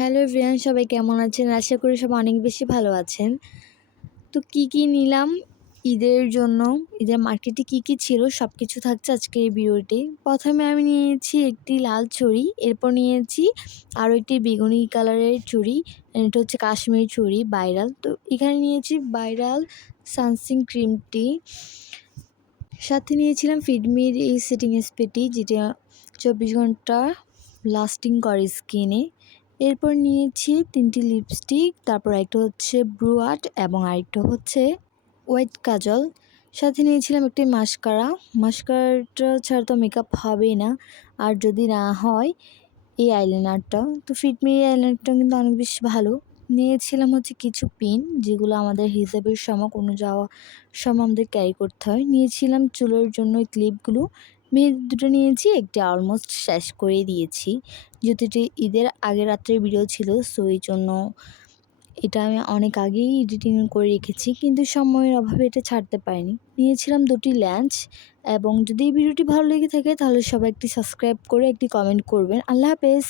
Hello everyone, সবাই কেমন আছেন? আশা করি সবাই অনেক বেশি ভালো আছেন। তো কি নিলাম ঈদের জন্য, ঈদের মার্কেটে কি ছিল সব কিছু থাকছে আজকের এই ভিডিওতে। প্রথমে আমি নিয়েছি একটি লাল চুড়ি, এরপর নিয়েছি আরও একটি বেগুনি কালারের চুড়ি, এটা হচ্ছে কাশ্মীরি চুড়ি ভাইরাল। তো এখানে নিয়েছি ভাইরাল সানস্ক্রিন ক্রিমটি, সাথে নিয়েছিলাম ফিটমির এই সেটিং স্প্রেটি, যেটা 24 ঘন্টা লাস্টিং করে স্কিনে। এরপর নিয়েছি 3টি লিপস্টিক, তারপর একটা হচ্ছে ব্রু আর্ট এবং আরেকটা হচ্ছে হোয়াইট কাজল। সাথে নিয়েছিলাম একটি মাস্কারাটা ছাড়া তো মেকআপ হবেই না, আর যদি না হয় এই আইলাইনারটা। তো ফিটমি এই আইলাইনারটা কিন্তু অনেক বেশি ভালো। নিয়েছিলাম হচ্ছে কিছু পিন, যেগুলো আমাদের হিসাবের সময় কোনো যাওয়া সময় আমাদের ক্যারি করতে হয়। নিয়েছিলাম চুলের জন্য ক্লিপগুলো, মেহেদি দুটো নিয়েছি, একটি অলমোস্ট শেষ করে দিয়েছি, যেহেতু এটি ঈদের আগের রাত্রের ভিডিও ছিল, সো এই জন্য এটা আমি অনেক আগেই এডিটিং করে রেখেছি, কিন্তু সময়ের অভাবে এটা ছাড়তে পারিনি। নিয়েছিলাম 2টি ল্যান্স, এবং যদি এই ভিডিওটি ভালো লেগে থাকে তাহলে সবাই একটি সাবস্ক্রাইব করে একটি কমেন্ট করবেন। আল্লাহ হাফেজ।